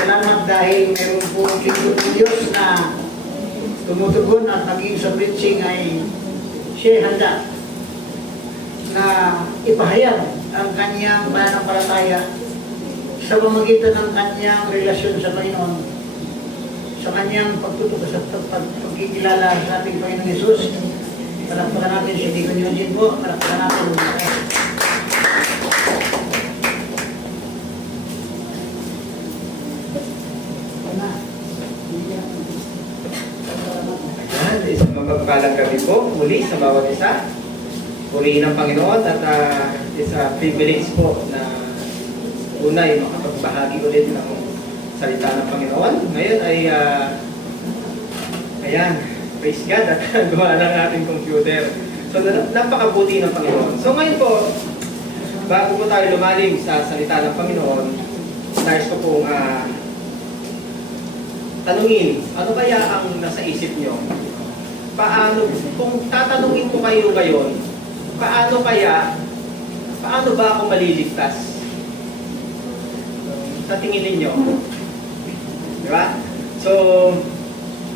Salamat dahil meron po lingkod ng Diyos na tumutugon at maging sa preaching ay siya handa na ipahayag ang kanyang pananampalataya sa pamamagitan ng kanyang relasyon sa Panginoon, sa kanyang pagtutok sa pagkikilala sa ating Panginoon Jesus. Palakpakan natin si Deacon Eugene po. Palakpakan natin. Isang mapagpalang gabi po muli sa bawat isa. Purihin ng Panginoon at it's a privilege po na una ay makapagbahagi ulit ng salita ng Panginoon. Ngayon ay ayan, praise God at gawa ng ating computer. So napakabuti ng Panginoon. So ngayon po, bago po tayo lumalim sa salita ng Panginoon, nais ko pong tanungin, ano kaya ang nasa isip nyo? Paano, kung tatanungin ko kayo ngayon, paano ba ako maliligtas? Sa tingin ninyo? Di ba? So,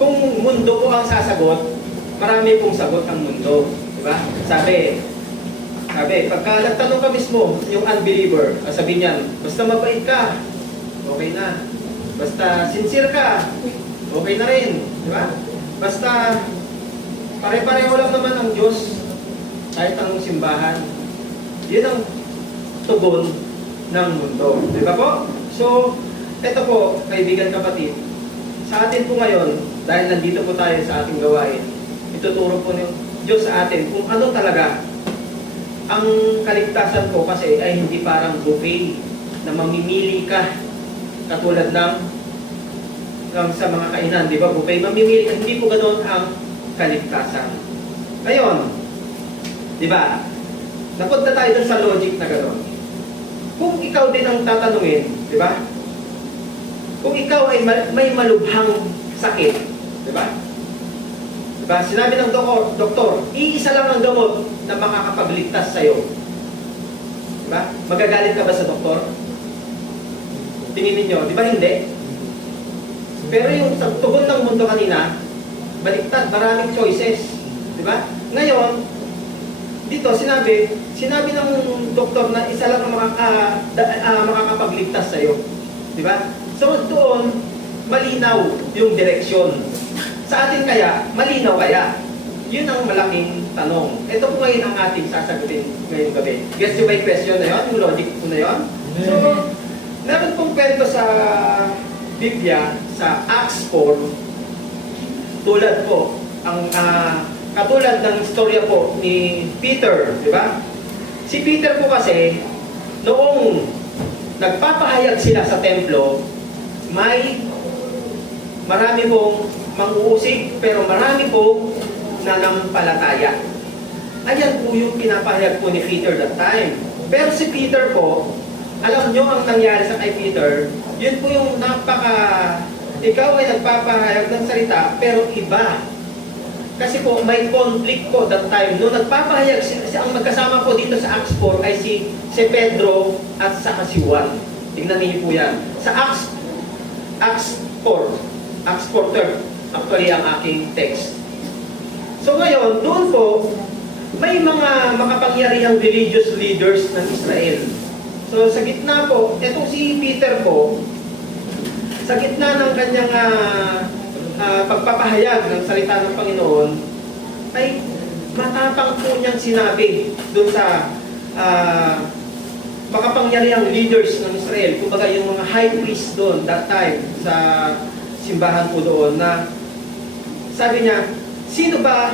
kung mundo po ang sasagot, marami pong sagot ang mundo. Di ba? Sabi, pagka nagtanong ka mismo, yung unbeliever, sabi niyan, basta mabait ka, okay na. Basta sincere ka, okay na rin. Di ba? Basta pare-pareho lang naman ang Diyos, kahit ang simbahan. Yun ang tugon ng mundo. Di ba po? So, ito po, kaibigan kapatid, sa atin po ngayon, dahil nandito po tayo sa ating gawain, ituturo po ng Diyos sa atin kung ano talaga ang kaligtasan po kasi ay hindi parang buffet na mamimili ka katulad ng sa mga kainan, di ba? Buffet, mamimili ka, hindi po ganoon ang kaligtasan. Ngayon, di ba? Napunta tayo dun sa logic na gano'n. Kung ikaw din ang tatanungin, di ba? Kung ikaw ay may malubhang sakit, di ba? Di ba? Sinabi ng doktor, iisa lang ang gamot na makakapagligtas sa'yo. Di ba? Magagalit ka ba sa doktor? Tingin ninyo, di ba hindi? Pero yung tugon ng mundo kanina, baliktad, maraming choices. Di ba? Ngayon, dito sinabi ng doktor na isa lang ang makakapagligtas sa'yo. Di ba? So doon, malinaw yung direksyon. Sa atin kaya, malinaw kaya? Yun ang malaking tanong. Ito po ngayon ang ating sasagutin ngayong gabi. Guess nyo ba yung question na yun? Yung logic po na yun? So, meron pong kwento sa Biblia, sa Acts 4, tulad po, katulad ng istorya po ni Peter, di ba? Si Peter po kasi, noong nagpapahayag sila sa templo, marami pong mang-uusig, pero marami pong nanampalataya. Ayan po yung pinapahayag po ni Peter that time. Pero si Peter po, alam nyo ang nangyari sa kay Peter, yun po yung ikaw ay nagpapahayag ng salita, pero iba. Kasi po, may conflict po that time. Noong nagpapahayag, ang magkasama po dito sa Acts 4 ay si Pedro at saka si Juan. Tingnan niyo po yan. Sa Acts 4:3, actually ang aking text. So ngayon, doon po, may mga makapangyarihang religious leaders ng Israel. So sa gitna po, etong si Peter po, sa gitna ng kanyang pagpapahayag ng salita ng Panginoon, ay matapang po niyang sinabi doon sa makapangyarihang leaders ng Israel, kumbaga yung mga high priest doon that time sa simbahan po doon, na sabi niya, sino ba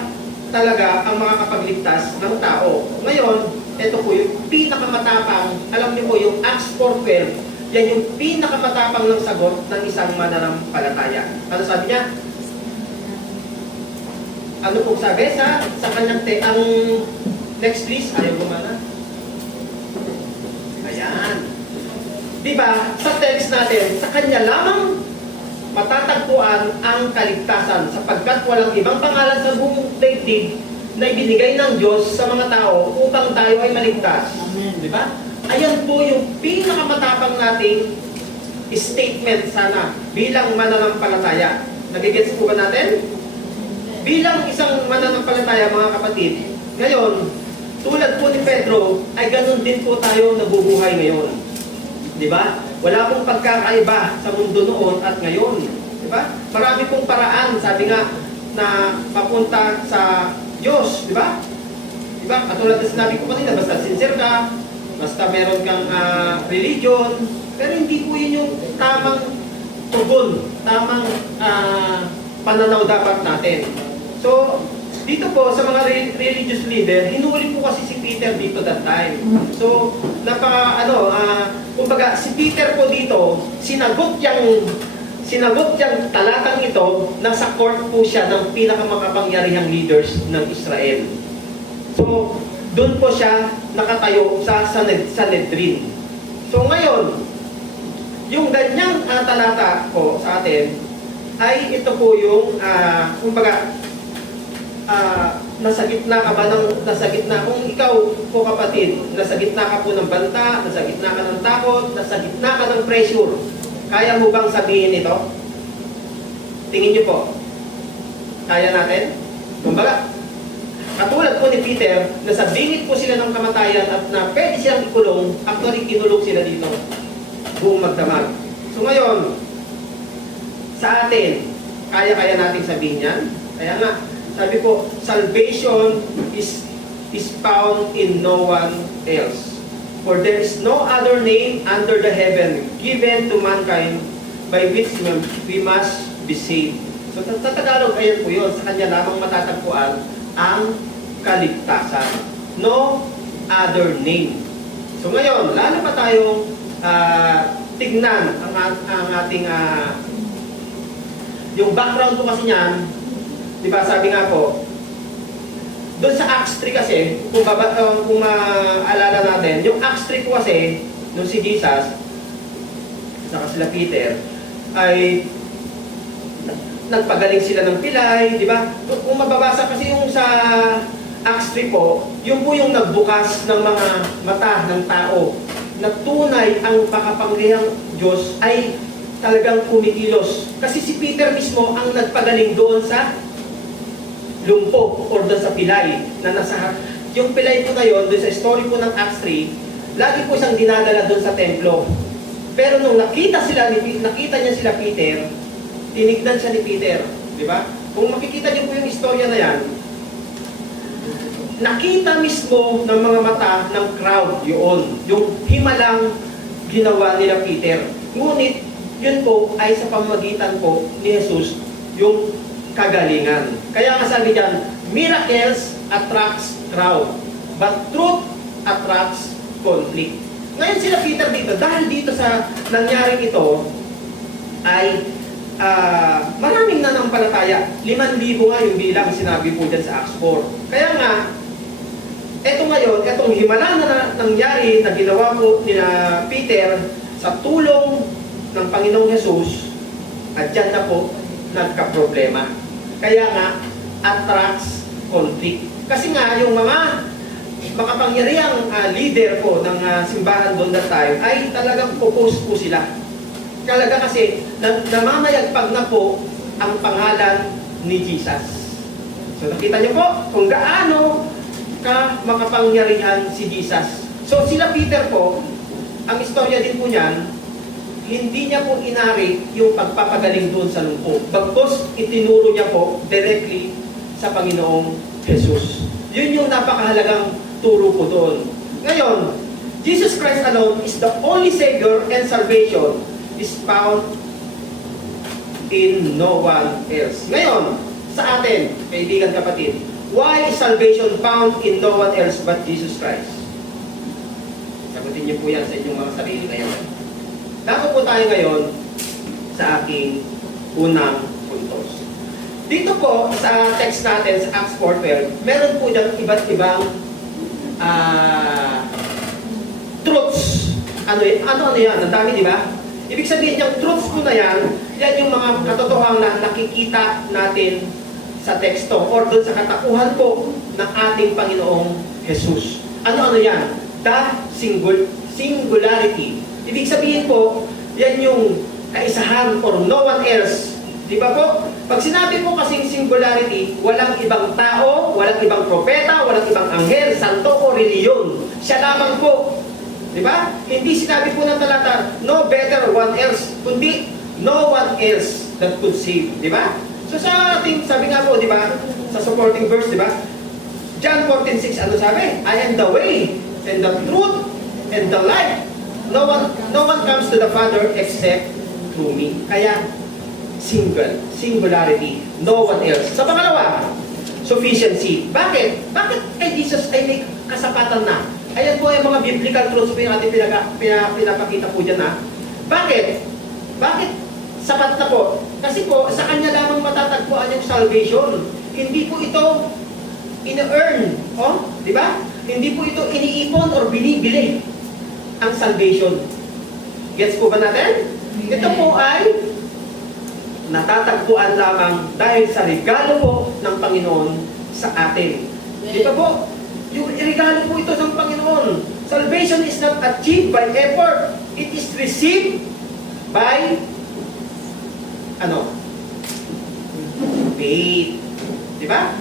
talaga ang makakapagligtas ng tao? Ngayon, ito po yung pinakamatapang, alam niyo po yung Acts 4:12, yan yung pinakamatapang ng sagot ng isang mananampalataya. Ano sabi niya? Ano po sabi sa kanyang ang next please, ayaw gumana. Ayan. Diba, sa text natin, sa kanya lamang matatagpuan ang kaligtasan sapagkat walang ibang pangalan sa buong daigdig na ibinigay ng Diyos sa mga tao upang tayo ay maligtas. Amen. Diba? Ayan po yung pinakamatapang nating statement sana bilang mananampalataya. Nagigets po ba natin? Bilang isang mananampalataya, mga kapatid, ngayon, tulad po ni Pedro, ay ganun din po tayo nabubuhay ngayon. Di ba? Wala pong pagkakaiba sa mundo noon at ngayon. Di ba? Marami pong paraan, sabi nga, na papunta sa Diyos. Di ba? Di ba? Katulad na sinabi ko kanina, basta sincere ka, basta meron kang religion, pero hindi po yun yung tamang tugon, tamang pananaw dapat natin. So, dito po sa mga religious leader, hinuli po kasi si Peter dito that time. So, kumbaga si Peter po dito, sinagot yung talatang ito, nasa court po siya ng pinakamakapangyarihang leaders ng Israel. So, doon po siya nakatayo sa Sanhedrin. So, ngayon, yung ganyang talata po sa atin, ay ito po yung, nasa gitna ka ba kung ikaw po kapatid, nasa gitna ka po ng banta, nasa gitna ka ng takot, nasa gitna ka ng pressure, kaya mo bang sabihin ito? Tingin niyo po, kaya natin? Kumbaga, katulad po ni Peter, nasa bingit po sila ng kamatayan at na pwede silang ikulong, actually kinulong sila dito, buong magdamag. So ngayon, sa atin, kaya natin sabihin yan? Kaya nga, sabi po, salvation is found in no one else. For there is no other name under the heaven given to mankind by which we must be saved. So sa Tagalog, ayan po yun, sa kanya lamang matatagpuan ang kaligtasan. No other name. So ngayon, lalo pa tayong tignan ang ating yung background ko kasi niyan. Di ba, sabi nga po, doon sa Acts 3 kasi, kung maalala natin, yung Acts 3 po kasi, nung si Jesus, saka sila Peter, ay nagpagaling sila ng pilay, di ba? Kung mababasa kasi yung sa Acts 3 po, yun po yung nagbukas ng mga mata ng tao, na tunay ang makapangyarihang Diyos ay talagang kumikilos. Kasi si Peter mismo ang nagpagaling doon sa lumpo or doon sa pilay na nasa yung pilay po na yun, doon sa story po ng Acts 3, lagi po siyang dinadala doon sa templo. Pero nung nakita niya sila Peter, tinignan siya ni Peter, di ba? Kung makikita niyo po yung istorya na yan, nakita mismo ng mga mata ng crowd yun, yung himalang ginawa nila Peter. Ngunit yun po ay sa pamamagitan po ni Jesus yung kagalingan. Kaya nga sabi diyan, miracles attracts crowd, but truth attracts conflict. Ngayon sila Peter dito, dahil dito sa nangyaring ito, ay maraming nanampalataya. 5,000 nga yung bilang sinabi po dyan sa Acts 4. Kaya nga, eto ngayon, etong himala na nangyari na ginawa po nila Peter sa tulong ng Panginoong Jesus, at dyan na po nagka-problema. Kaya nga, attracts conflict. Kasi nga, yung mga makapangyarihang leader po ng simbahan doon that time, ay talagang opposed po sila. Talaga kasi, namamayagpag na po ang pangalan ni Jesus. So nakita niyo po kung gaano ka makapangyarihan si Jesus. So sila Peter po, ang istorya din po niyan, hindi niya po inari yung pagpapagaling doon sa lumpo. Bagkus itinuro niya po directly sa Panginoong Jesus. Yun yung napakahalagang turo po doon. Ngayon, Jesus Christ alone is the only Savior, and salvation is found in no one else. Ngayon, sa atin, kaibigan kapatid, why is salvation found in no one else but Jesus Christ? Sagutin niyo po yan sa inyong mga sarili ngayon. Dako po tayo ngayon sa aking unang puntos. Dito po sa text natin sa Acts 4:12, meron po dyan iba't ibang truths. Ano yan? Ang dami, di ba? Ibig sabihin yung truths po na yan, yan yung mga katotohanan na nakikita natin sa teksto or doon sa katakuhan po ng ating Panginoong Jesus. Ano yan? The singularity. Ibig sabihin po, Yan yung kaisahan or no one else. Di ba po? Pag sinabi po kasing singularity, walang ibang tao, walang ibang propeta, walang ibang anghel, santo o reliyon. Siya lamang po. Di ba? Hindi sinabi po ng talata, no better one else, kundi no one else that could save. Di ba? So sa ating, sabi nga po, di ba? Sa supporting verse, di ba? John 14:6, ano sabi? I am the way, and the truth, and the life. No one comes to the Father except through me. Kaya, singularity, no one else. Sa pangalawa, sufficiency. Bakit? Bakit kay Jesus ay may kasapatan na? Ayan po yung mga biblical truths po yung ating pinapakita po dyan, ha? Bakit? Bakit sapat na po? Kasi po, sa Kanya lamang matatagpuan yung salvation. Hindi po ito ina-earn. Oh, di ba? Hindi po ito iniipon or binibili ang salvation. Gets po ba natin? Ito po ay natatagpuan lamang dahil sa regalo po ng Panginoon sa atin. Di ba po? Yung regalo po ito ng Panginoon. Salvation is not achieved by effort. It is received by faith. Di ba?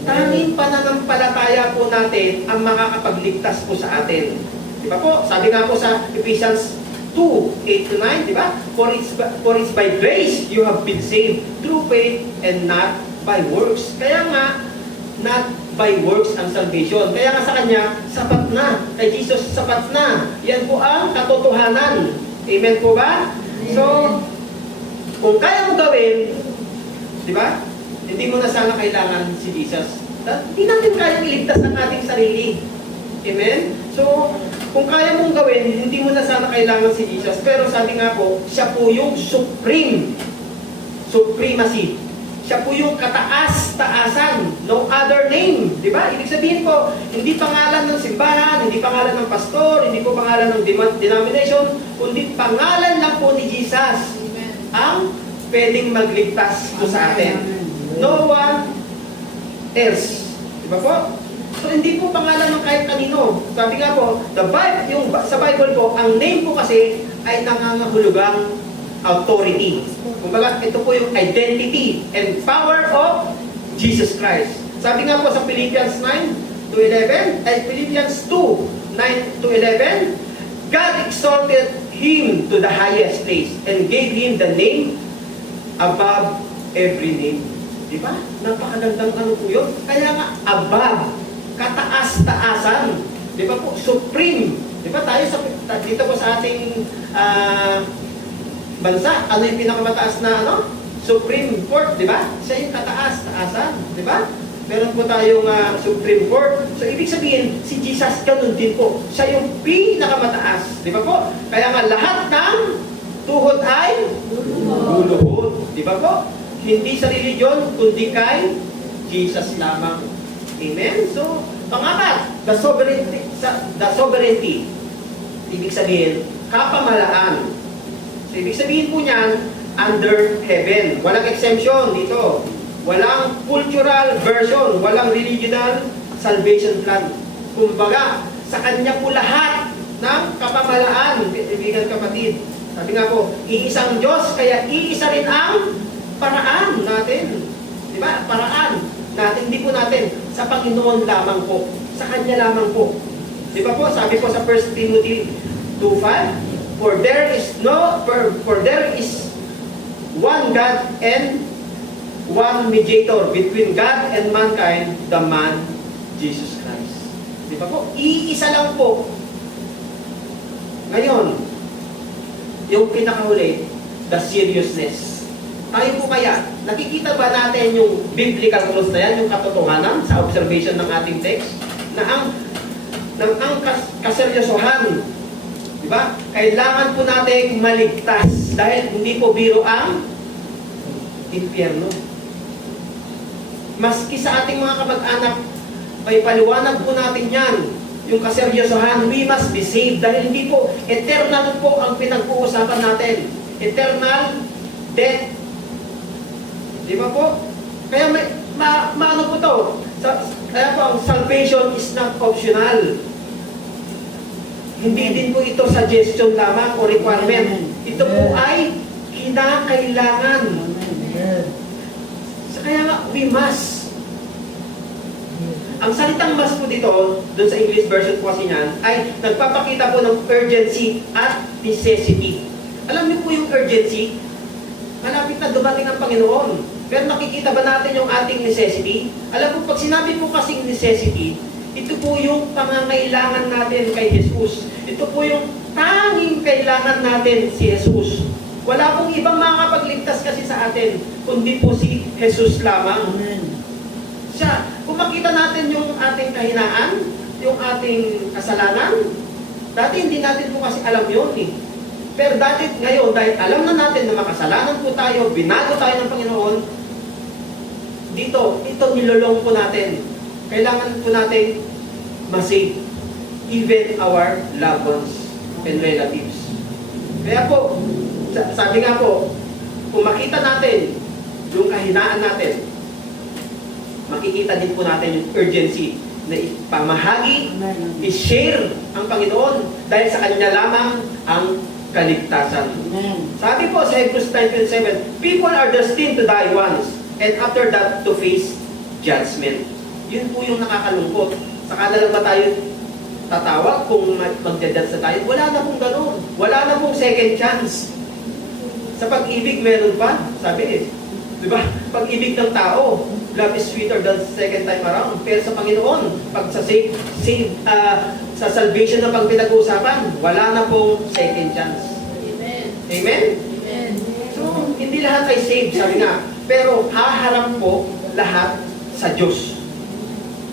Tanging pananampalataya po natin ang makakapagligtas po sa atin. Di ba po? Sabi nga po sa Ephesians 2:8-9, di ba? For it's by grace you have been saved through faith and not by works. Kaya nga, not by works ang salvation. Kaya nga sa Kanya, sapat na. Kay Jesus, sapat na. Yan po ang katotohanan. Amen po ba? So, kung kaya mo gawin, di ba? Hindi mo na sana kailangan si Jesus. Hindi natin kayang iligtas ang ating sarili. Amen? So, kung kaya mong gawin, hindi mo na sana kailangan si Jesus. Pero sabi nga po, siya po yung supremacy. Siya po yung kataas-taasan. No other name. Di ba? Ibig sabihin po, hindi pangalan ng simbahan, hindi pangalan ng pastor, hindi po pangalan ng denomination, kundi pangalan lang po ni Jesus ang pwedeng magligtas po sa atin. No one else. Di ba po? So, hindi po pangalan ng kahit kanino. Sabi nga po, sa Bible po, ang name po kasi ay nangangahulugang authority. Kumbaga, ito po yung identity and power of Jesus Christ. Sabi nga po sa Philippians 9-11, Philippians 2:9-11, God exalted Him to the highest place and gave Him the name above every name. Diba? Napakagandang ano po yun. Kaya nga, above, kataas-taasan. Diba po? Supreme. Diba tayo dito po sa ating bansa, ano yung pinakamataas na Supreme Court, diba? Siya yung kataas-taasan. Diba? Meron po tayong Supreme Court. So, ibig sabihin, si Jesus ganun din po. Siya yung pinakamataas. Diba po? Kaya nga, lahat ng tuhod ay luluhod. Diba po? Hindi sa religion, kundi kay Jesus lamang. Amen? So, pangapat, the sovereignty. Ibig sabihin, kapamalaan. So, ibig sabihin po niyan, under heaven. Walang exemption dito. Walang cultural version. Walang regional salvation plan. Kumbaga, sa Kanya po lahat ng kapamalaan, ibigan kapatid. Sabi nga po, iisang Diyos, kaya iisa rin ang paraan natin. Di ba? Paraan natin. Hindi po natin. Sa Panginoon lamang po. Sa Kanya lamang po. Di ba po? Sabi po sa 1 Timothy 2:5, For there is one God and one mediator between God and mankind, the man, Jesus Christ. Di ba po? Iisa lang po. Ngayon, yung pinakahuli, the seriousness. Tayo po kaya, nakikita ba natin yung biblical truth na yan, yung katotohanan sa observation ng ating text, na ang kaseryosohan, di ba? Kailangan po natin maligtas dahil hindi po biro ang impyerno. Maski sa ating mga kamag-anak, may paliwanag po natin yan, yung kaseryosohan, we must be saved dahil hindi po eternal po ang pinag-uusapan natin. Eternal death. Di ba po? Kaya maano po to? Kaya po ang salvation is not optional. Hindi din po ito suggestion lamang o requirement. Ito po ay kinakailangan. So kaya nga, we must. Ang salitang must po dito, doon sa English version po kasi niyan, ay nagpapakita po ng urgency at necessity. Alam niyo po yung urgency? Malapit na dumating ang Panginoon. Pero nakikita ba natin yung ating necessity? Alam po, pag sinabi po kasing necessity, ito po yung pangangailangan natin kay Jesus. Ito po yung tanging kailangan natin si Jesus. Wala pong ibang makakapagligtas kasi sa atin, kundi po si Jesus lamang. Amen. Siya, kung makita natin yung ating kahinaan, yung ating kasalanan, dati hindi natin po kasi alam yun eh. Pero dati ngayon, dahil alam na natin na makasalanan po tayo, binago tayo ng Panginoon, ito nilolong po natin. Kailangan po natin masave even our loved ones and relatives. Kaya po, sabi nga po, kung makita natin yung kahinaan natin, makikita din po natin yung urgency na ipamahagi, i-share ang Panginoon dahil sa Kanya lamang ang kaligtasan. Sabi po sa Hebrews 9:27, people are destined to die once and after that to face judgment. Yun po yung nakakalungkot. Saka na lang ba tayo tatawag kung magdadad sa tayo? Wala na pong ganun. Wala na pong second chance. Sa pag-ibig meron pa, sabi eh. Di ba? Pag-ibig ng tao, love is sweeter than second time around. Pero sa Panginoon, pag sa sa salvation na pag pinag-uusapan, wala na pong second chance. Amen. Amen? Amen. So, hindi lahat ay saved, sabi nga. Pero haharap po lahat sa Diyos.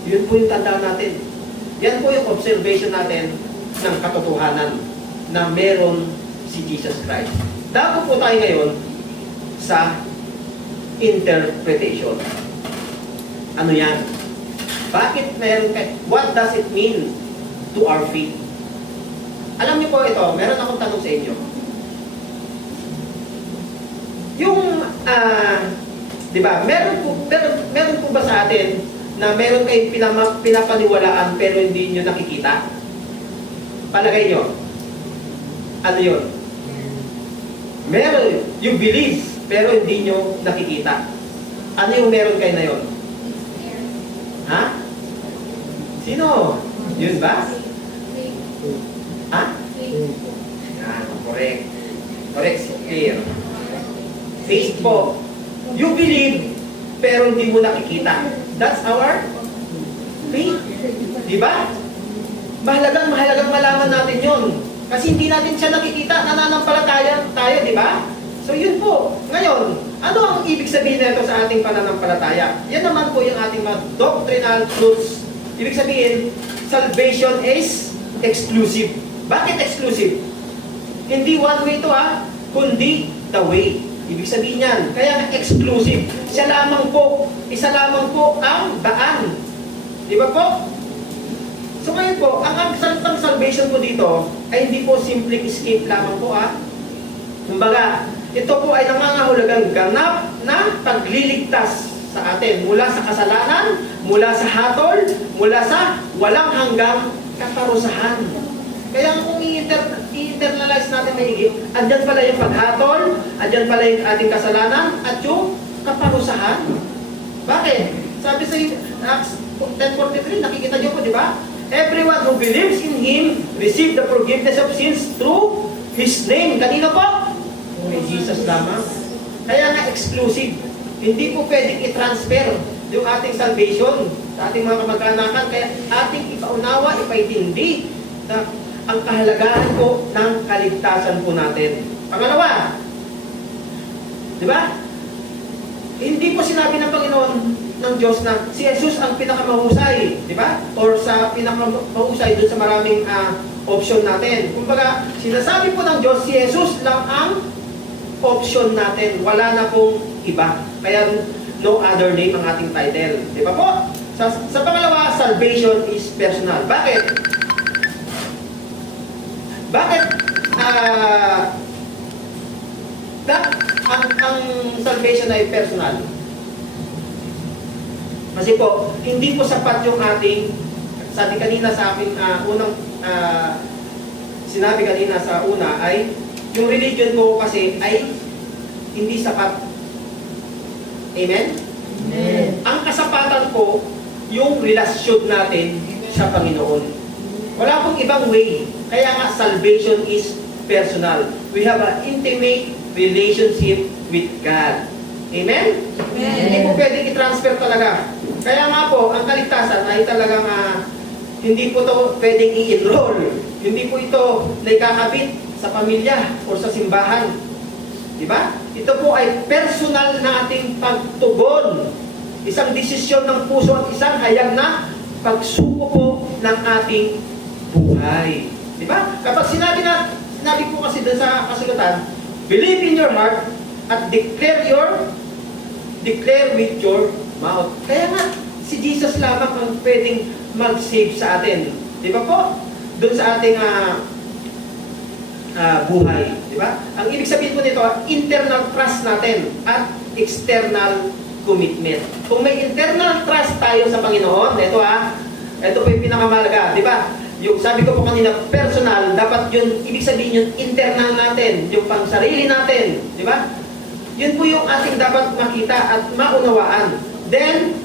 Yun po yung tandaan natin. Yan po yung observation natin ng katotohanan na meron si Jesus Christ. Dako po tayo ngayon sa interpretation. Ano yan? Bakit meron kayo? What does it mean to our faith? Alam niyo po ito, meron akong tanong sa inyo. Yung, di ba, meron po ba sa atin na meron kayong pinapaniwalaan pero hindi nyo nakikita? Palagay nyo. Ano yun? Meron, you believe pero hindi nyo nakikita. Ano yung meron kayo na yun? Ha? Sino? Yun ba? Ha? Yan, correct. Correct, clear. Faith po. You believe, pero hindi mo nakikita. That's our faith. Di ba? Mahalagang malaman natin yun. Kasi hindi natin siya nakikita, nananampalataya tayo, di ba? So yun po. Ngayon, ano ang ibig sabihin nito sa ating pananampalataya? Yan naman po yung ating mga doctrinal truths. Ibig sabihin, salvation is exclusive. Bakit exclusive? Hindi one way to kundi the way. Ibig sabihin yan, kaya exclusive. Siya lamang po, isa lamang po ang daan. Di ba po? So ngayon po, ang salitang salvation po dito ay hindi po simpleng escape lamang po Kumbaga, ito po ay nangangahulugang ganap na pagliligtas sa atin mula sa kasalanan, mula sa hatol, mula sa walang hanggang kaparusahan. Kaya kung i-internalize natin mahigit, andyan pala yung paghatol, andyan pala yung ating kasalanan, at yung kaparusahan. Bakit? Sabi sa Acts 10:43, nakikita niyo po, di ba? Everyone who believes in Him receive the forgiveness of sins through His name. Kanino po? Kay Jesus lamang. Kaya nga exclusive. Hindi po pwedeng i-transfer yung ating salvation sa ating mga kamag-anakan. Kaya ating ipaunawa, ipaintindi na ang kahalagahan po ng kaligtasan po natin. Pangalawa, di ba? Hindi po sinabi ng Panginoon ng Diyos na si Jesus ang pinakamahusay, di ba? Or sa pinakamahusay doon sa maraming option natin. Kumbaga, sinasabi po ng Diyos, si Jesus lang ang option natin. Wala na pong iba. Kaya no other name ang ating title. Di ba po? Sa pangalawa, salvation is personal. Bakit? Bakit ang salvation ay personal? Kasi po, hindi po sapat yung ating, sabi kanina sa aking unang sinabi kanina sa una ay, yung religion mo kasi ay hindi sapat. Amen? Amen. Ang kasapatan po, yung relasyon natin sa Panginoon. Wala pong ibang way. Kaya nga, salvation is personal. We have an intimate relationship with God. Amen? Amen. Hindi po pwedeng i-transfer talaga. Kaya nga po, ang kaligtasan ay talagang hindi po ito pwedeng i-enroll. Hindi po ito naikakabit sa pamilya o sa simbahan. Diba? Ito po ay personal na ating pagtugon. Isang desisyon ng puso at isang hayag na pagsuko po ng ating buhay. Diba? Kapag sinabi po kasi dun sa kasulatan, believe in your heart at declare with your mouth. Kaya nga, si Jesus lamang ang pwedeng mag-save sa atin. Di ba po? Doon sa ating buhay. Di ba? Ang ibig sabihin po nito, internal trust natin at external commitment. Kung may internal trust tayo sa Panginoon, ito po yung pinakamalaga. Di ba? Yung sabi ko po kanina, personal, dapat yun, ibig sabihin yun, internal natin, yung pang sarili natin. Di ba? Yun po yung ating dapat makita at maunawaan. Then,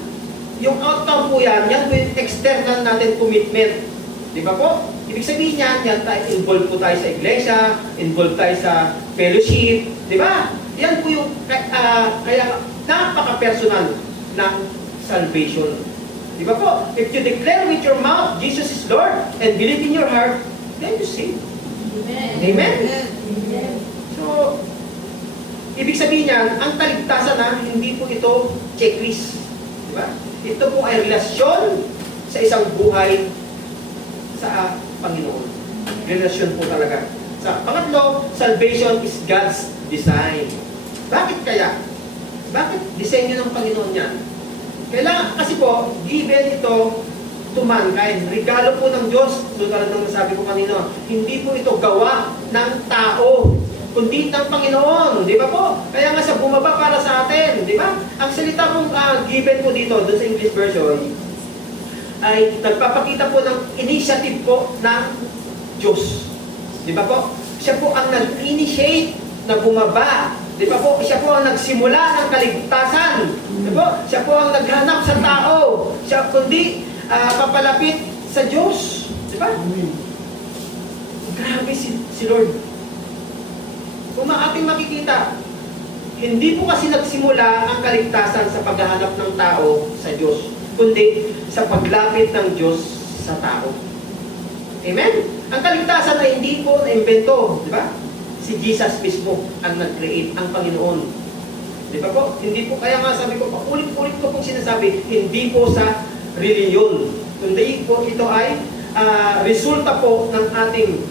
yung outcome po yan po yung external natin commitment. Di ba po? Ibig sabihin yan tayo, involved po tayo sa iglesia, involved tayo sa fellowship. Di ba? Yan po yung, kaya napaka-personal ng salvation. Di ba po? If you declare with your mouth, Jesus is Lord, and believe in your heart, then you save. Amen? Amen. So, ibig sabihin niyan, ang kaligtasan hindi po ito checklist. Di ba? Ito po ay relasyon sa isang buhay sa Panginoon. Relasyon po talaga. Sa pangatlo, salvation is God's design. Bakit kaya? Bakit disenyo ng Panginoon yan? Kailangan, kasi po, given ito to mankind. Regalo po ng Diyos, tulad ng nasabi ko kanina, hindi po ito gawa ng tao, kundi ng Panginoon. Di ba po? Kaya nga siya bumaba para sa atin. Di ba? Ang salita pong given po dito, doon sa English version, ay nagpapakita po ng initiative po ng Diyos. Di ba po? Siya po ang nag-initiate na bumaba. Di ba po? Siya po ang nagsimula ng kaligtasan. Di ba po? Siya po ang naghanap sa tao. Siya kundi papalapit sa Diyos. Di ba? Grabe si Lord. Kung ating makikita, hindi po kasi nagsimula ang kaligtasan sa paghahanap ng tao sa Diyos, kundi sa paglapit ng Diyos sa tao. Amen? Ang kaligtasan ay hindi po na-invento, di ba? Si Jesus mismo ang nag-create, ang Panginoon. Di ba po? Hindi po, kaya nga sabi ko, ulit-ulit ko pong sinasabi, hindi po sa reliyon, kundi po ito ay resulta po ng ating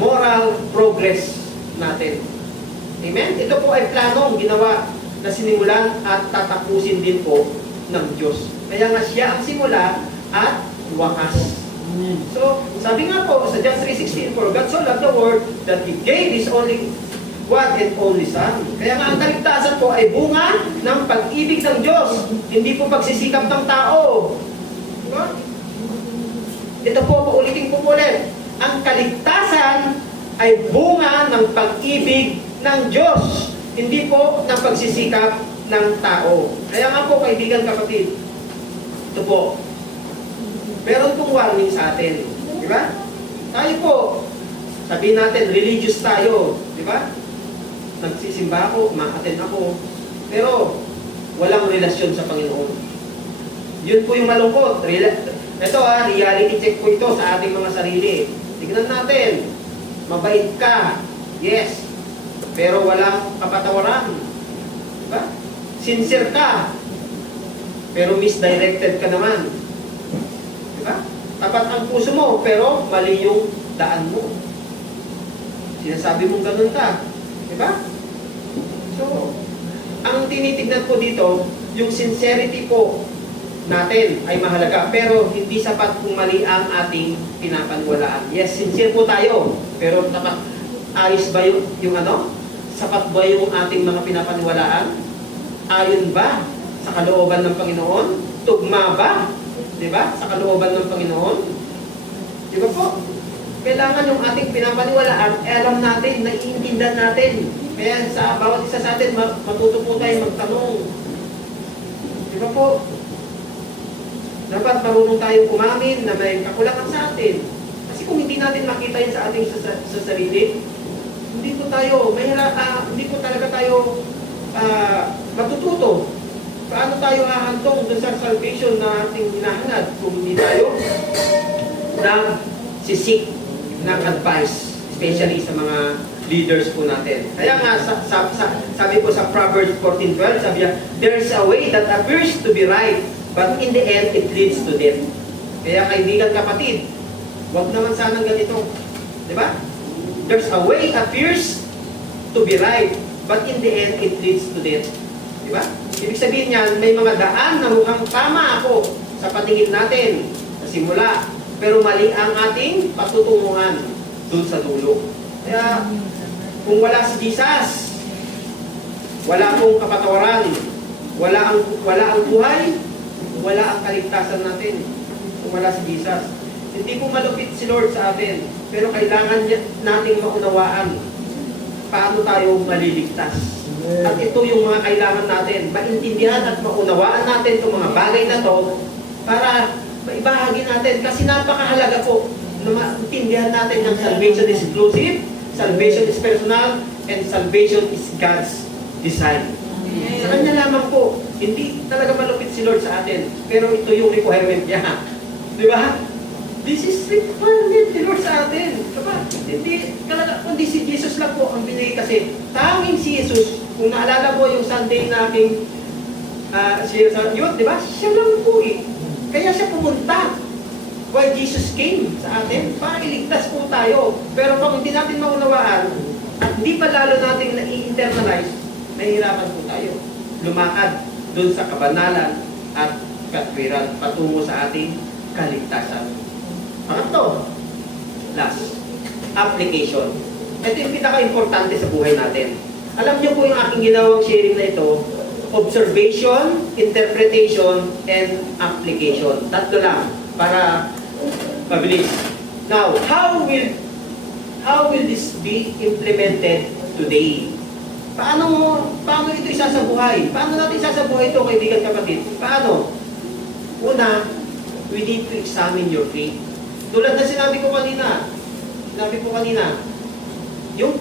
moral progress natin. Amen? Ito po ay planong ginawa na sinimulan at tatapusin din po ng Diyos. Kaya nga siya ang simula at wakas. So, sabi nga po sa John 3:16, for God so loved the world that He gave His only one and only Son. Kaya nga ang kaligtasan po ay bunga ng pag-ibig ng Diyos, hindi po pagsisikap ng tao. Diba? Ito po, paulitin ko ulit. Ang kaligtasan ay bunga ng pag-ibig ng Diyos, hindi po ng pagsisikap ng tao. Kaya nga po, kaibigan, kapatid, ito po, meron pong warning sa atin. Di ba? Tayo po, sabihin natin, religious tayo. Di ba? Nagsisimba ako, ma-attend ako, pero walang relasyon sa Panginoon. Yun po yung malungkot. Ito reality check po ito sa ating mga sarili. Tignan natin, mabait ka, yes, pero walang kapatawaran. Diba? Sincere ka, pero misdirected ka naman. Diba? Tapat ang puso mo, pero mali yung daan mo. Sinasabi mong ganun ka. Diba? So, ang tinitignan po dito, yung sincerity po natin ay mahalaga, pero hindi sapat kung mali ang ating pinapaniwalaan. Yes, sincere po tayo, pero tapat, ayos ba yung ano? Sapat ba yung ating mga pinapaniwalaan? Ayon ba sa kalooban ng Panginoon? Tugma ba? Di ba? Sa kalooban ng Panginoon? Di ba po? Kailangan yung ating pinapaniwalaan, alam natin, naiintindihan natin. Kaya sa bawat isa sa atin, matuto po tayo magtanong. Di ba po? Dapat marunong tayong umamin na may kakulangan sa atin. Kasi kung hindi natin makita yun sa ating sa sarili, hindi po tayo, hindi po talaga tayo matututo. Paano tayo hahantong dun sa salvation na ating hinahangad kung hindi tayo nagsisik ng advice, especially sa mga leaders po natin. Kaya nga, sabi po sa Proverbs 14:12, sabi niya, there's a way that appears to be right, but in the end, it leads to death. Kaya kaibigan, kapatid, huwag naman sanang ganito. Di ba? There's a way appears to be right, but in the end, it leads to death. Di ba? Ibig sabihin niyan, may mga daan na mukhang tama ako sa patingin natin sa simula, pero mali ang ating patutunguhan dun sa dulo. Kaya, kung wala si Jesus, wala pong kapatawaran, wala ang buhay, wala ang kaligtasan natin. Kung wala si Jesus. Hindi po malupit si Lord sa atin, pero kailangan nating maunawaan paano tayo maliligtas. At ito yung mga kailangan natin, maintindihan at maunawaan natin itong mga bagay na to para maibahagi natin. Kasi napakahalaga po na maintindihan natin ng salvation is inclusive, salvation is personal, and salvation is God's design. Sa Kanya lamang po, hindi talaga malupit si Lord sa atin, pero ito yung requirement niya. Di ba? This is requirement ni Lord sa atin. Diba? Hindi talaga, kundi si Jesus lang po ang binigay kasi. Tanging si Jesus, kung naalala mo yung Sunday na aking share sa youth, di ba? Siya lang po eh. Kaya siya pumunta. Why Jesus came sa atin? Para iligtas po tayo. Pero kung hindi natin maunawaan, at hindi pa lalo natin na-internalize, nahihirapan po tayo. Lumakad dun sa kabanalan at katwiran patungo sa ating kaligtasan. Pangatlo, last, application. Ito yung pinaka-importante sa buhay natin. Alam niyo po yung aking ginawang sharing na ito, observation, interpretation, and application. Tatlo lang para mabilis. Now, how will this be implemented today? Paano ito isasabuhay? Paano natin isasabuhay ito, kaibigan kapatid? Paano? Una, we need to examine your faith. Tulad na sinabi ko kanina, yung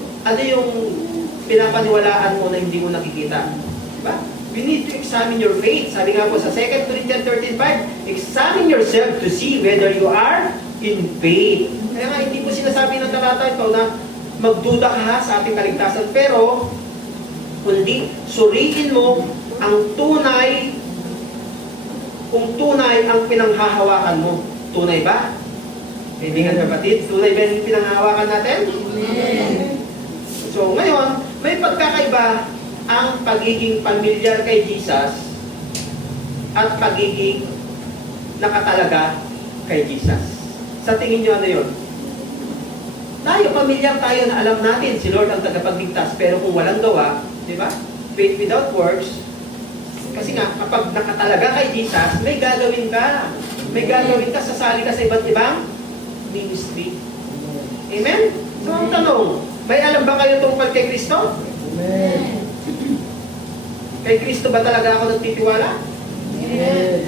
pinapaniwalaan mo na hindi mo nakikita. Diba? We need to examine your faith. Sabi nga po sa 2 Corinthians 13:5, examine yourself to see whether you are in faith. Kaya nga, hindi po sinasabi ng talata ito na magduda ka sa ating kaligtasan, pero kundi suriin mo ang tunay, kung tunay ang pinanghahawakan mo. Tunay ba? Kaibigan kapatid, tunay ba yung pinanghahawakan natin? Amen. So ngayon, may pagkakaiba ang pagiging pamilyar kay Jesus at pagiging nakatalaga kay Jesus. Sa tingin nyo ano yun? Tayo, pamilyar tayo na alam natin si Lord ang tagapagligtas, pero kung walang gawa, di ba? Faith without works. Kasi nga, kapag nakatalaga kay Jesus, may gagawin ka. May gagawin ka, sasali ka sa iba't ibang ministry. Amen? So ang tanong, may alam ba kayo tungkol kay Kristo? Amen. Kay Kristo ba talaga ako nagtitiwala? Amen.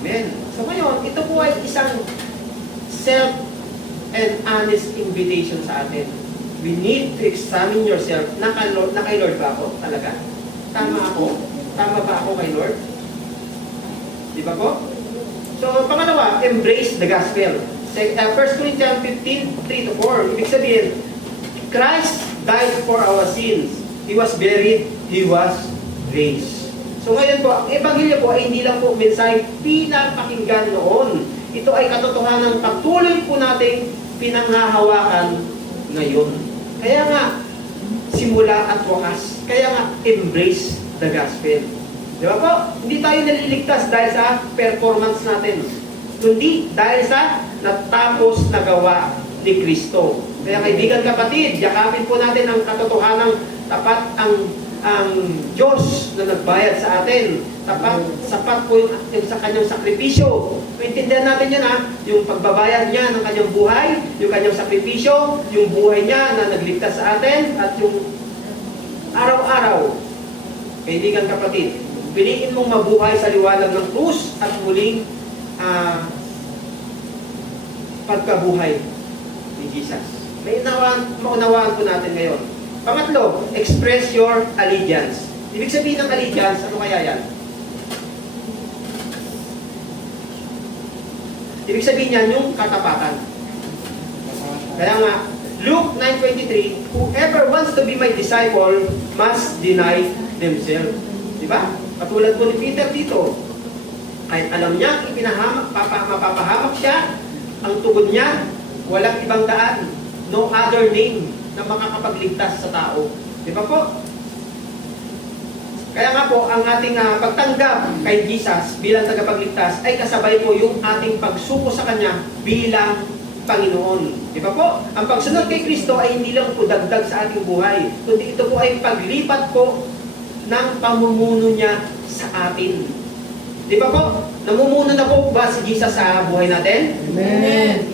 Amen. So ngayon, ito po ay isang self and honest invitation sa atin. We need to examine yourself. Na kay Lord ba ako talaga? Tama ako? Tama ba ako kay Lord? Di ba po? So, pangalawa, embrace the gospel. 1 Corinthians 15:3-4. Ibig sabihin, Christ died for our sins. He was buried. He was raised. So ngayon po, ang ebanghelyo po ay hindi lang po mensahe pinapakinggan noon. Ito ay katotohanan patuloy po nating pinanghahawakan ngayon. Kaya nga, simula at wakas. Kaya nga, embrace the gospel. Di ba po? Hindi tayo naliligtas dahil sa performance natin, kundi dahil sa natapos na gawa ni Kristo. Kaya kaibigan kapatid, yakapin po natin ang katotohanang tapat ang ang Diyos na nagbayad sa atin. Sapat po yung sa kanyang sakripisyo. Maintindihan natin yun yung pagbabayad niya ng kanyang buhay, yung kanyang sakripisyo, yung buhay niya na nagligtas sa atin, at yung araw-araw. Kaibigan kapatid, piliin mong mabuhay sa liwanag ng krus at muling pagkabuhay ni Jesus. Maunawaan po natin ngayon. Pangatlo, express your allegiance. Ibig sabihin ng allegiance, ano kaya yan? Ibig sabihin yan yung katapatan. Kaya nga, Luke 9:23, whoever wants to be my disciple must deny themselves. Diba? Katulad po ni Peter dito. Kahit alam niya, mapapahamak siya, ang tugon niya, walang ibang daan, no other name na makakapagligtas sa tao. Di ba po? Kaya nga po, ang ating pagtanggap kay Jesus bilang tagapagligtas ay kasabay po yung ating pagsuko sa Kanya bilang Panginoon. Di ba po? Ang pagsunod kay Kristo ay hindi lang po dagdag sa ating buhay, kundi ito po ay paglipat po ng pamumuno niya sa atin. Di ba po? Namumuno na po ba si Jesus sa buhay natin? Amen.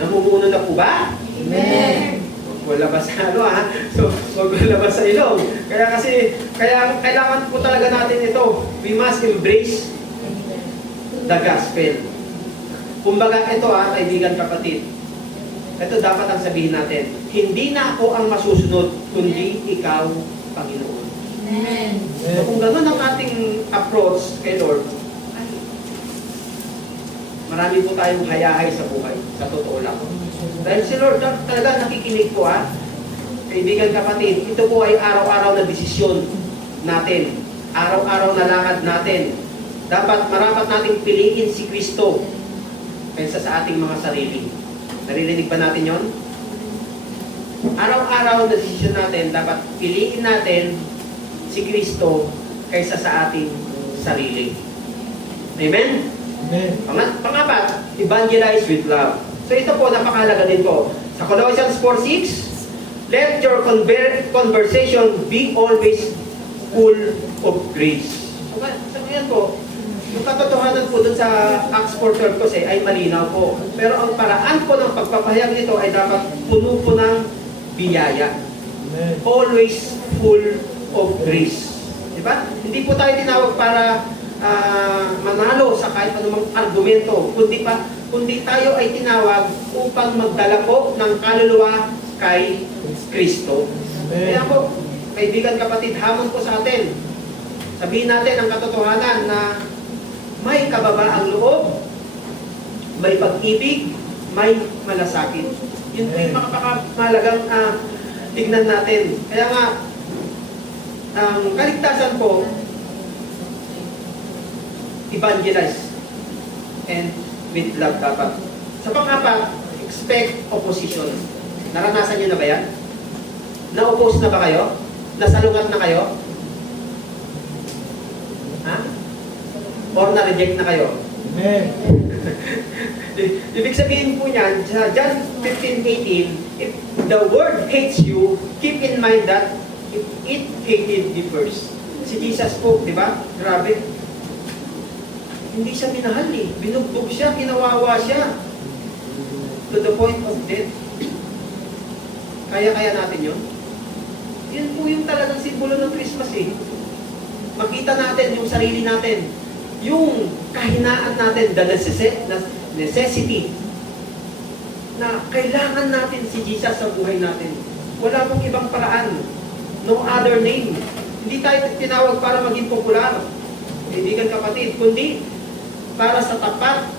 Namumuno na po ba? Amen. Huwag mo labas sa So, huwag mo labas sa ilong. Kaya kailangan po talaga natin ito. We must embrace the gospel. Kumbaga ito kaibigan kapatid. Ito dapat ang sabihin natin. Hindi na ako ang masusunod, kundi ikaw, Panginoon. Amen. So kung gano'n ang ating approach kay Lord, ay, marami po tayong hayahay sa buhay. Sa totoo lang. Dahil si Lord talaga nakikinig po Kaibigan kapatid, ito po ay araw-araw na desisyon natin. Araw-araw na lakad natin. Marapat nating piliin si Kristo kaysa sa ating mga sarili. Naririnig ba natin yon? Araw-araw na desisyon natin, dapat piliin natin si Kristo kaysa sa ating sarili. Amen? Amen. Pangapat, evangelize with love. So ito po, napakahalaga din po. Sa Colossians 4:6, let your conversation be always full of grace. So yan po, yung katotohanan po dun sa Acts 4:12 kasi ay malinaw po. Pero ang paraan po ng pagpapahayag nito ay dapat puno po ng biyaya. Amen. Always full of grace. Diba? Hindi po tayo tinawag para manalo sa kahit anumang argumento, kundi tayo ay tinawag upang magdala po ng kaluluwa kay Kristo. Kaya po, kaibigan kapatid, hamon po sa atin. Sabihin natin ang katotohanan na may kababaang loob, may pag-ibig, may malasakit. Yun po yung makapakahalagang tignan natin. Kaya nga, ang kaligtasan po, evangelize and with love dapat. Sa pang-apat, expect opposition. Naranasan nyo na ba yan? Na-oppose na ba kayo? Nasalungat na kayo? Or na-reject na kayo? Amen. Ibig sabihin po niyan, sa John 15:18, if the world hates you, keep in mind that it hated you first. Si Jesus po, di ba? Grabe. Hindi siya minahal binugbog siya, kinawawa siya. To the point of death. Kaya natin yun? Yan po yung talagang simbolo ng Christmas Makita natin yung sarili natin. Yung kahinaan natin, the necessity na kailangan natin si Jesus sa buhay natin. Wala pong ibang paraan. No other name. Hindi tayo tinawag para maging popular. Kaibigan kapatid, kundi para sa tapat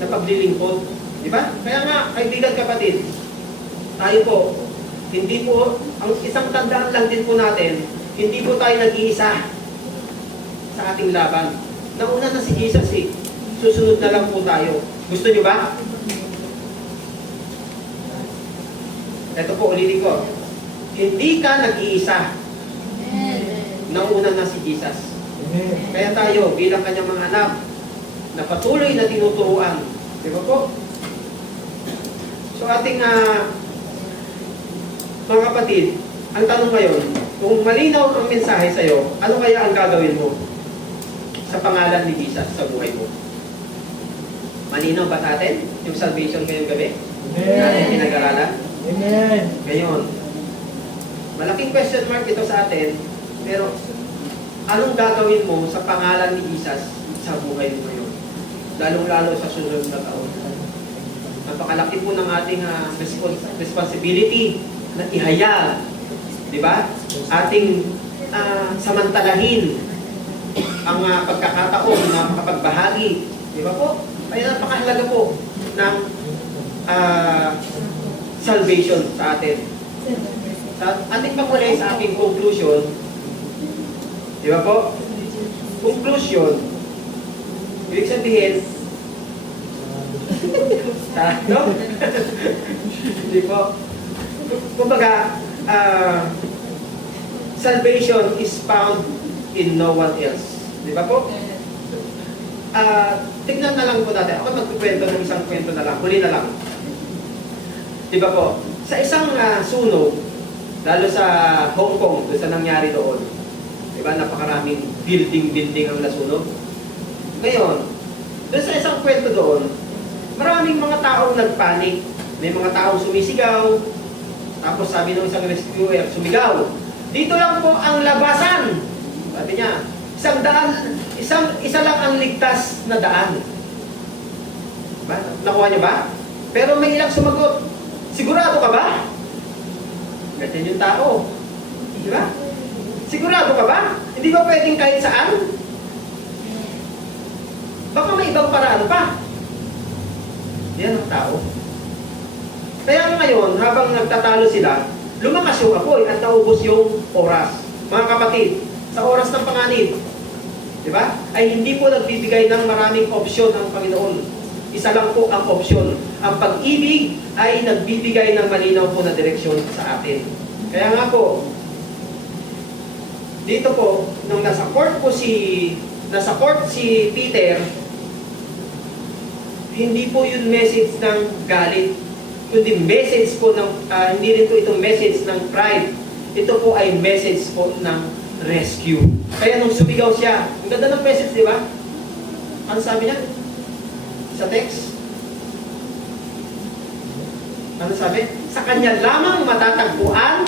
na paglilingkod. Di ba? Kaya nga, kaibigan kapatid, tayo po, hindi po, ang isang tandaan lang din po natin, hindi po tayo nag-iisa sa ating laban. Nauna na si Jesus Susunod na lang po tayo. Gusto nyo ba? Ito po, ulitin ko. Hindi ka nag-iisa. Nauna na si Jesus. Amen. Kaya tayo, bilang kanyang mga anak, na patuloy na tinuturuan. Di ba po? So ating mga kapatid, ang tanong ngayon, kung malinaw ang mensahe sa'yo, ano kaya ang gagawin mo sa pangalan ni Jesus sa buhay mo? Malinaw ba sa atin yung salvation ngayong gabi? Natin pinag-aralan? Amen. Ngayon, malaking question mark ito sa atin, pero anong gagawin mo sa pangalan ni Jesus sa buhay mo ngayon? Lalong-lalo sa sunod na taon. Napakalaki po ng ating responsibility na ihayag, di ba? Ating samantalahin ang pagkakataon na makapagbahagi, di ba po? Kaya napakahalaga po ng salvation sa atin. Sa ating pagmulay sa aking conclusion, di ba po? Conclusion, ibig sabihin, no? Hindi po. Kumbaga, salvation is found in no one else. Di ba po? Tignan na lang po natin. Ako magkukwento ng isang kwento na lang. Huli na lang. Di ba po? Sa isang sunog, lalo sa Hong Kong, doon sa nangyari doon, di ba, napakaraming building ang nasunog. Ngayon, doon sa isang kwento doon, maraming mga taong nagpanik. May mga taong sumisigaw. Tapos sabi ng isang rescuer, sumigaw, dito lang po ang labasan. Sabi niya, isa lang ang ligtas na daan. Diba? Nakuha niyo ba? Pero may ilang sumagot, sigurado ka ba? Ganyan yung tao. Diba? Sigurado ka ba? Hindi ba pwedeng kahit saan? Baka may ibang paraan pa. Yan ang tao. Kaya ngayon, habang nagtatalo sila, lumakas yung apoy at naubos yung oras. Mga kapatid, sa oras ng panganib, di ba? Ay hindi po nagbibigay ng maraming opsyon ang Panginoon. Isa lang po ang opsyon. Ang pag-ibig ay nagbibigay ng malinaw po na direksyon sa atin. Kaya nga po, dito po, nung nasa court si Peter, hindi po yun message ng galit, kundi message po ng, hindi rin po itong message ng pride. Ito po ay message po ng rescue. Kaya nung sumigaw siya, ang ganda ng message, di ba? Ano sabi niya? Sa text? Ano sabi? Sa kanya lamang matatagpuan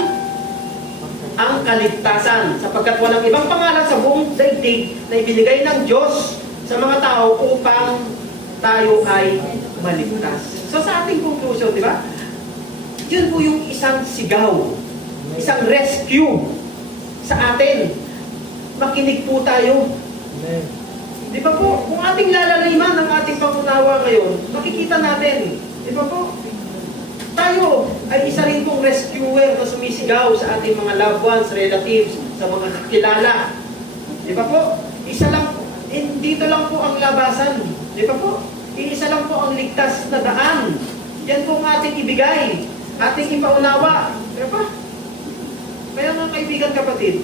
ang kaligtasan, sapagkat walang ibang pangalan sa buong daigdig na ibinigay ng Diyos sa mga tao upang tayo ay maligtas. So sa ating conclusion, di ba? Yun po yung isang sigaw, isang rescue sa atin. Makinig po tayo. Amen. Di ba po? Kung ating lalaliman ang ating pangunawa ngayon, makikita natin. Di ba po? Tayo ay isa rin pong rescuer na sumisigaw sa ating mga loved ones, relatives, sa mga kakilala. Di ba po? Isa lang, dito lang po ang labasan. Di ba po? Isa lang po ang ligtas na daan. Yan po ang ating ibigay, ating ipaunawa. Di ba? Kaya mga kaibigan, kapatid,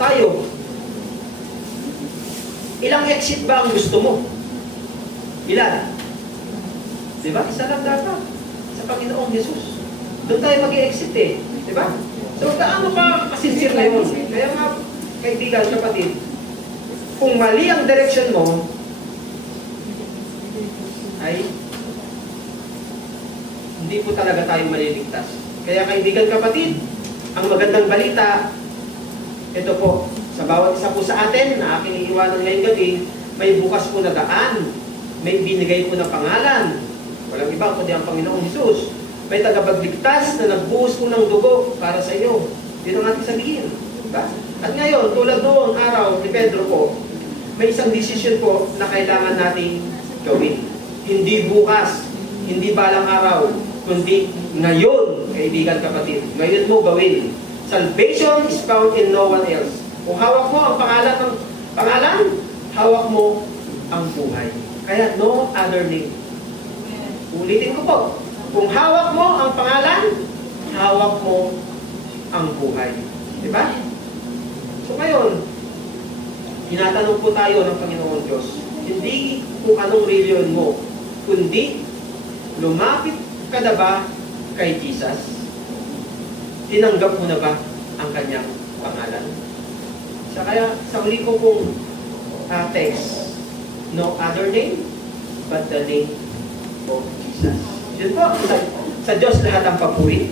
tayo, ilang exit ba ang gusto mo? Ilan? Di ba? Isa lang dapat sa Panginoong Jesus. Doon tayo mag-exit eh. Di ba? So, gaano ka kasincere na yun? Kaya nga, kaibigan, kapatid, kung mali ang direction mo, ay hindi po talaga tayo maliligtas. Kaya kaibigan, kapatid, ang magandang balita, ito po, sa bawat isa po sa atin na aking iiwanan ngayong gabi, may bukas po na daan, may binigay po na pangalan. Walang iba kundi ang Panginoong Jesus. May tagapagligtas na nagbuhos po ng dugo para sa iyo. Yun ang ating sabihin. Diba? At ngayon, tulad noong araw ni Pedro po, may isang decision po na kailangan nating gawin. Hindi bukas, hindi balang araw, kundi ngayon, kaibigan, kapatid. Ngayon mo gawin. Salvation is found in no one else. Kung hawak mo ang pangalan, hawak mo ang buhay. Kaya no other name. Ulitin ko po. Kung hawak mo ang pangalan, hawak mo ang buhay. Diba? So ngayon, tinatanong po tayo ng Panginoon Diyos, hindi kung anong reliyon mo, kundi lumapit ka na ba kay Jesus? Tinanggap mo na ba ang kanyang pangalan? Sa kaya, sa uli ko pong text, no other name but the name of Jesus. Yun po, sa Diyos lahat ang papuri.